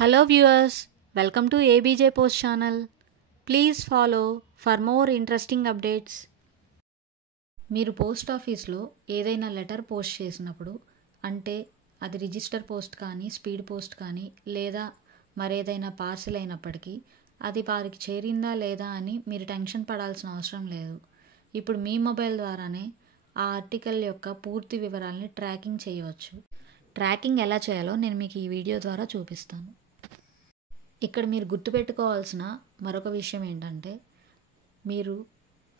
Hello viewers, welcome to ABJ Post channel. Please follow for more interesting updates. మీరు post ఆఫీస్లో ఏదైనా letter post చేసినప్పుడు అంటే అది రిజిస్టర్ పోస్ట్ కానీ స్పీడ్ పోస్ట్ కానీ లేదా మరేదైనా పార్సిల్ అయినప్పటికీ అది వారికి చేరిందా లేదా అని మీరు టెన్షన్ పడాల్సిన అవసరం లేదు. ఇప్పుడు మీ మొబైల్ ద్వారానే ఆ ఆర్టికల్ యొక్క పూర్తి వివరాలని ట్రాకింగ్ చేయవచ్చు. ట్రాకింగ్ ఎలా చేయాలో నేను మీకు ఈ వీడియో ద్వారా చూపిస్తాను. ఇక్కడ మీరు గుర్తుపెట్టుకోవాల్సిన మరొక విషయం ఏంటంటే, మీరు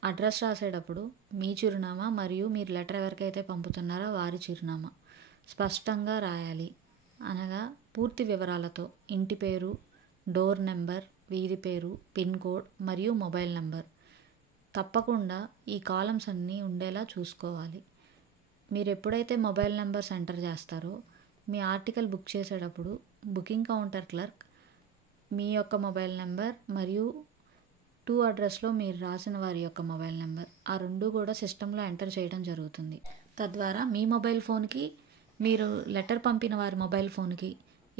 అడ్రస్ రాసేటప్పుడు మీ చిరునామా మరియు మీరు లెటర్ ఎవరికైతే పంపుతున్నారో వారి చిరునామా స్పష్టంగా రాయాలి. అనగా పూర్తి వివరాలతో ఇంటి పేరు, డోర్ నెంబర్, వీధి పేరు, పిన్ కోడ్ మరియు మొబైల్ నెంబర్ తప్పకుండా ఈ కాలమ్స్ అన్నీ ఉండేలా చూసుకోవాలి. మీరు ఎప్పుడైతే మొబైల్ నెంబర్స్ ఎంటర్ చేస్తారో మీ ఆర్టికల్ బుక్ చేసేటప్పుడు బుకింగ్ కౌంటర్ క్లర్క్ మీ యొక్క మొబైల్ నెంబర్ మరియు టు అడ్రస్లో మీరు రాసిన వారి యొక్క మొబైల్ నెంబర్ ఆ రెండు కూడా సిస్టంలో ఎంటర్ చేయడం జరుగుతుంది. తద్వారా మీ మొబైల్ ఫోన్కి మీరు లెటర్ పంపిన వారి మొబైల్ ఫోన్కి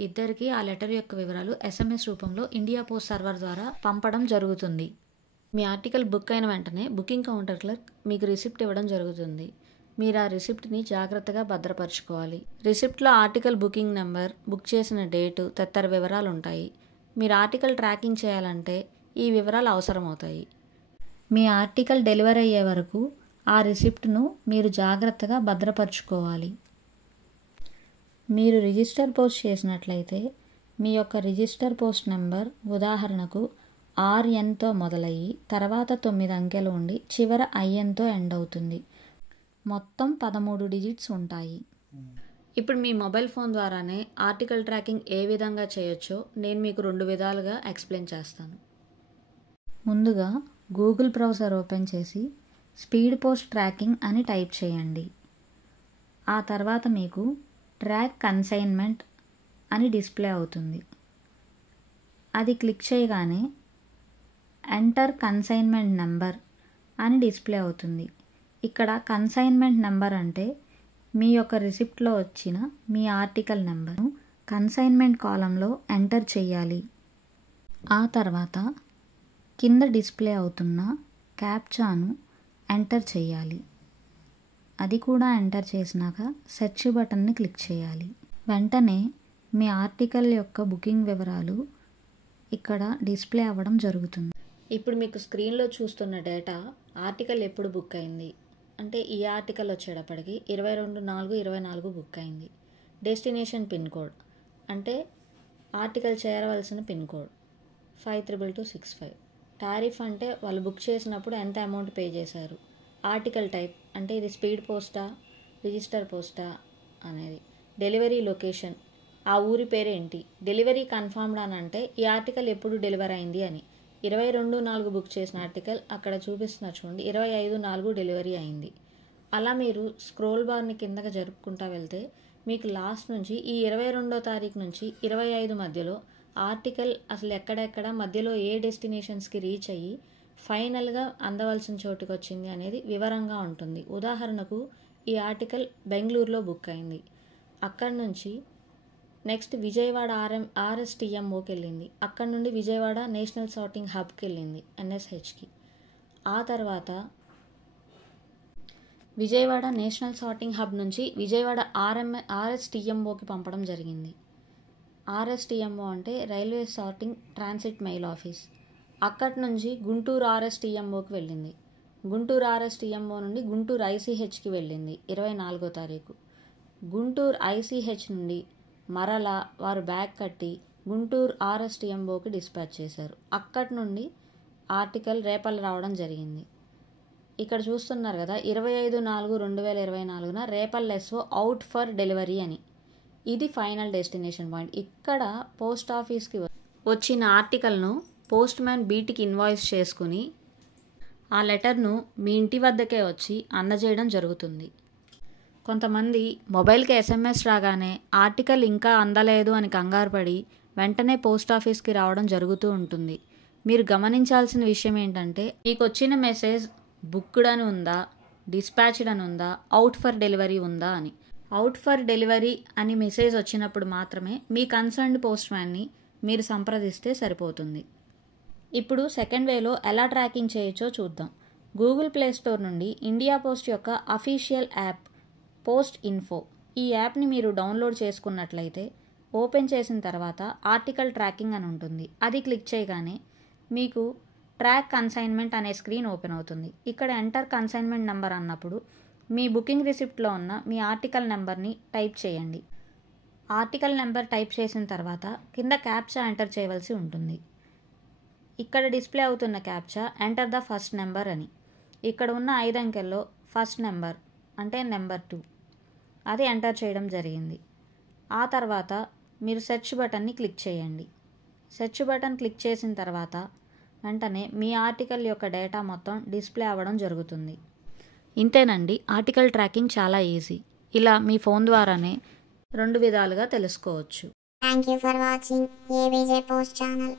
ఇద్దరికి ఆ లెటర్ యొక్క వివరాలు SMS రూపంలో ఇండియా పోస్ట్ సర్వర్ ద్వారా పంపడం జరుగుతుంది. మీ ఆర్టికల్ బుక్ అయిన వెంటనే బుకింగ్ కౌంటర్ క్లర్క్ మీకు రిసిప్ట్ ఇవ్వడం జరుగుతుంది. మీరు ఆ రిసిప్ట్ని జాగ్రత్తగా భద్రపరచుకోవాలి. రిసిప్ట్లో ఆర్టికల్ బుకింగ్ నెంబర్, బుక్ చేసిన డేటు తదితర వివరాలు ఉంటాయి. మీరు ఆర్టికల్ ట్రాకింగ్ చేయాలంటే ఈ వివరాలు అవసరమవుతాయి. మీ ఆర్టికల్ డెలివరీ అయ్యే వరకు ఆ రిసిప్ట్ను మీరు జాగ్రత్తగా భద్రపరచుకోవాలి. మీరు రిజిస్టర్ పోస్ట్ చేసినట్లయితే మీ యొక్క రిజిస్టర్ పోస్ట్ నెంబర్ ఉదాహరణకు RNతో మొదలయ్యి తర్వాత 9 అంకెలు ఉండి చివర INతో ఎండ్ అవుతుంది. మొత్తం 13 డిజిట్స్ ఉంటాయి. ఇప్పుడు మీ మొబైల్ ఫోన్ ద్వారానే ఆర్టికల్ ట్రాకింగ్ ఏ విధంగా చేయొచ్చో నేను మీకు 2 విధాలుగా ఎక్స్ప్లెయిన్ చేస్తాను. ముందుగా గూగుల్ బ్రౌజర్ ఓపెన్ చేసి స్పీడ్ పోస్ట్ ట్రాకింగ్ అని టైప్ చేయండి. ఆ తర్వాత మీకు ట్రాక్ కన్సైన్మెంట్ అని డిస్ప్లే అవుతుంది. అది క్లిక్ చేయగానే ఎంటర్ కన్సైన్మెంట్ నెంబర్ అని డిస్ప్లే అవుతుంది. ఇక్కడ కన్సైన్మెంట్ నెంబర్ అంటే మీ యొక్క రిసిప్ట్లో వచ్చిన మీ ఆర్టికల్ నెంబర్ను కన్సైన్మెంట్ కాలంలో ఎంటర్ చేయాలి. ఆ తర్వాత కింద డిస్ప్లే అవుతున్న క్యాప్చాను ఎంటర్ చేయాలి. అది కూడా ఎంటర్ చేసినాక సెర్చ్ బటన్ని క్లిక్ చేయాలి. వెంటనే మీ ఆర్టికల్ యొక్క బుకింగ్ వివరాలు ఇక్కడ డిస్ప్లే అవ్వడం జరుగుతుంది. ఇప్పుడు మీకు స్క్రీన్లో చూస్తున్న డేటా ఆర్టికల్ ఎప్పుడు బుక్ అయింది అంటే ఈ ఆర్టికల్ వచ్చేటప్పటికి 22/4/24 బుక్ అయింది. డెస్టినేషన్ పిన్ కోడ్ అంటే ఆర్టికల్ చేరవలసిన పిన్ కోడ్ 532265. టారిఫ్ అంటే వాళ్ళు బుక్ చేసినప్పుడు ఎంత అమౌంట్ పే చేశారు. ఆర్టికల్ టైప్ అంటే ఇది స్పీడ్ పోస్టా రిజిస్టర్ పోస్టా అనేది. డెలివరీ లొకేషన్ ఆ ఊరి పేరు ఏంటి. డెలివరీ కన్ఫర్మ్డ్ అని అంటే ఈ ఆర్టికల్ ఎప్పుడు డెలివర్ అయింది అని. 22/4 బుక్ చేసిన ఆర్టికల్ అక్కడ చూపిస్తున్నారు చూడండి, 25/4 డెలివరీ అయింది. అలా మీరు స్క్రోల్ బార్ని కిందకి జరుపుకుంటూ వెళ్తే మీకు లాస్ట్ నుంచి ఈ 22వ తారీఖు నుంచి 25 మధ్యలో ఆర్టికల్ అసలు ఎక్కడెక్కడ మధ్యలో ఏ డెస్టినేషన్స్కి రీచ్ అయ్యి ఫైనల్గా అందవలసిన చోటుకి వచ్చింది అనేది వివరంగా ఉంటుంది. ఉదాహరణకు ఈ ఆర్టికల్ బెంగళూరులో బుక్ అయింది. అక్కడి నుంచి నెక్స్ట్ విజయవాడ RSTMOకి వెళ్ళింది. అక్కడ నుండి విజయవాడ నేషనల్ సార్టింగ్ హబ్కి వెళ్ళింది NSHకి. ఆ తర్వాత విజయవాడ నేషనల్ సార్టింగ్ హబ్ నుంచి విజయవాడ RSTMOకి పంపడం జరిగింది. RSTMO అంటే railway sorting transit mail office. అక్కడి నుంచి గుంటూరు RSTMOకి వెళ్ళింది. గుంటూరు RSTMO నుండి గుంటూరు ICHకి వెళ్ళింది 24వ తారీఖు. గుంటూరు ICH నుండి మరలా వారు బ్యాగ్ కట్టి గుంటూరు RSTMOకి డిస్పాచ్ చేశారు. అక్కడి నుండి ఆర్టికల్ రేపల్ల రావడం జరిగింది. ఇక్కడ చూస్తున్నారు కదా 25/4/2024 రేపల్ SO అవుట్ ఫర్ డెలివరీ అని. ఇది ఫైనల్ డెస్టినేషన్ పాయింట్. ఇక్కడ పోస్ట్ ఆఫీస్కి వచ్చిన ఆర్టికల్ను పోస్ట్ మ్యాన్ బీటీకి ఇన్వాయిస్ చేసుకుని ఆ లెటర్ను మీ ఇంటి వద్దకే వచ్చి అందజేయడం జరుగుతుంది. కొంతమంది మొబైల్కి SMS రాగానే ఆర్టికల్ ఇంకా అందలేదు అని కంగారు పడి వెంటనే పోస్ట్ ఆఫీస్కి రావడం జరుగుతూ ఉంటుంది. మీరు గమనించాల్సిన విషయం ఏంటంటే మీకు వచ్చిన మెసేజ్ బుక్డ్ అని ఉందా, డిస్పాచ్డ్ అని ఉందా, అవుట్ ఫర్ డెలివరీ ఉందా అని. అవుట్ ఫర్ డెలివరీ అని మెసేజ్ వచ్చినప్పుడు మాత్రమే మీ కన్సర్న్డ్ పోస్ట్ మ్యాన్ని మీరు సంప్రదిస్తే సరిపోతుంది. ఇప్పుడు సెకండ్ వేలో ఎలా ట్రాకింగ్ చేయొచ్చో చూద్దాం. గూగుల్ ప్లే స్టోర్ నుండి ఇండియా పోస్ట్ యొక్క అఫీషియల్ యాప్ పోస్ట్ ఇన్ఫో, ఈ యాప్ని మీరు డౌన్లోడ్ చేసుకున్నట్లయితే ఓపెన్ చేసిన తర్వాత ఆర్టికల్ ట్రాకింగ్ అని ఉంటుంది. అది క్లిక్ చేయగానే మీకు ట్రాక్ కన్సైన్మెంట్ అనే స్క్రీన్ ఓపెన్ అవుతుంది. ఇక్కడ ఎంటర్ కన్సైన్మెంట్ నెంబర్ అన్నప్పుడు మీ బుకింగ్ రిసిప్ట్లో ఉన్న మీ ఆర్టికల్ నెంబర్ని టైప్ చేయండి. ఆర్టికల్ నెంబర్ టైప్ చేసిన తర్వాత కింద క్యాప్చా ఎంటర్ చేయవలసి ఉంటుంది. ఇక్కడ డిస్ప్లే అవుతున్న captcha enter the first number అని. ఇక్కడ ఉన్న 5 అంకెల్లో ఫస్ట్ నెంబర్ అంటే నెంబర్ 2 అది ఎంటర్ చేయడం జరిగింది. ఆ తర్వాత మీరు సెర్చ్ బటన్ని క్లిక్ చేయండి. సెర్చ్ బటన్ క్లిక్ చేసిన తర్వాత వెంటనే మీ ఆర్టికల్ యొక్క డేటా మొత్తం డిస్ప్లే అవ్వడం జరుగుతుంది. ఇంతేనండి, ఆర్టికల్ ట్రాకింగ్ చాలా ఈజీ. ఇలా మీ ఫోన్ ద్వారానే 2 విధాలుగా తెలుసుకోవచ్చు. Thank you for watching AVJ Post channel.